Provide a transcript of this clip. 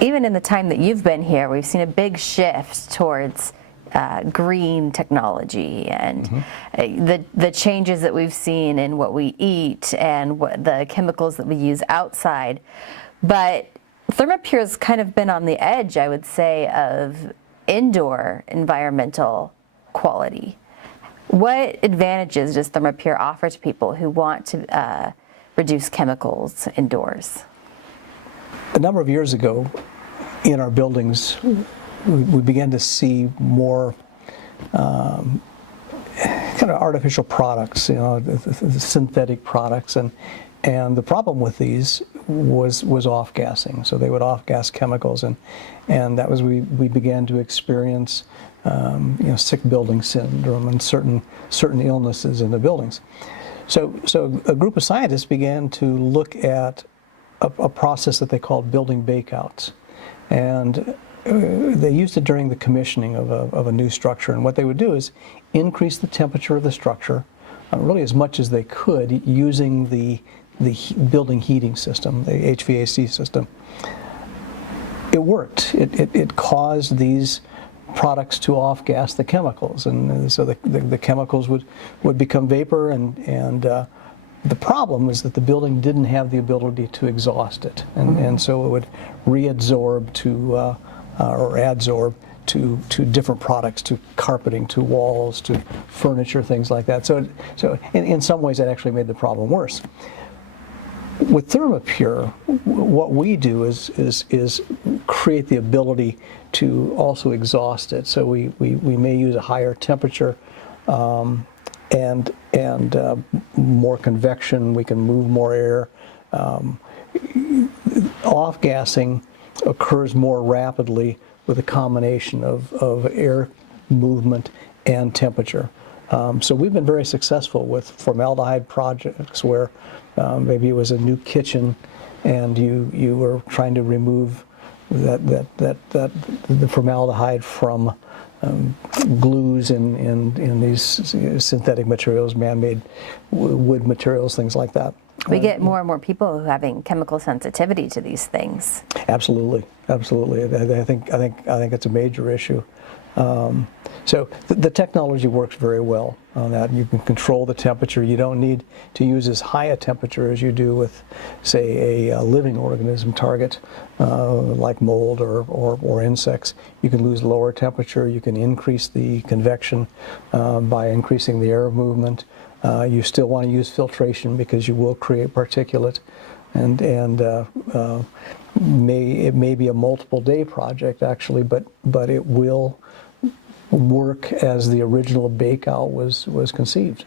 even in the time that you've been here, we've seen a big shift towards green technology and the changes that we've seen in what we eat and the chemicals that we use outside. But ThermaPure's kind of been on the edge, I would say, of indoor environmental quality. What advantages does ThermaPure offer to people who want to reduce chemicals indoors? A number of years ago, in our buildings, we began to see more kind of artificial products, synthetic products, and the problem with these was off-gassing. So they would off-gas chemicals, and that was we began to experience sick building syndrome and certain illnesses in the buildings. So a group of scientists began to look at a process that they called building bakeouts, and they used it during the commissioning of a new structure. And what they would do is increase the temperature of the structure really as much as they could using the building heating system, the HVAC system. It worked. It caused these products to off-gas the chemicals, and so the chemicals would become vapor, and the problem was that the building didn't have the ability to exhaust it, and so it would reabsorb to or adsorb to different products, to carpeting, to walls, to furniture, things like that. So in some ways that actually made the problem worse. With ThermaPure, what we do is create the ability to also exhaust it. So we may use a higher temperature and more convection. We can move more air. Off-gassing occurs more rapidly with a combination of air movement and temperature. So we've been very successful with formaldehyde projects where maybe it was a new kitchen and you were trying to remove the formaldehyde from glues in these synthetic materials, man-made wood materials, things like that. We get more and more people who are having chemical sensitivity to these things. Absolutely, absolutely. I think it's a major issue. So the technology works very well on that. You can control the temperature. You don't need to use as high a temperature as you do with, say, a living organism target like mold or insects. You can lose lower temperature. You can increase the convection by increasing the air movement. You still want to use filtration because you will create particulate, and it may be a multiple day project actually, but it will work as the original bake-out was conceived.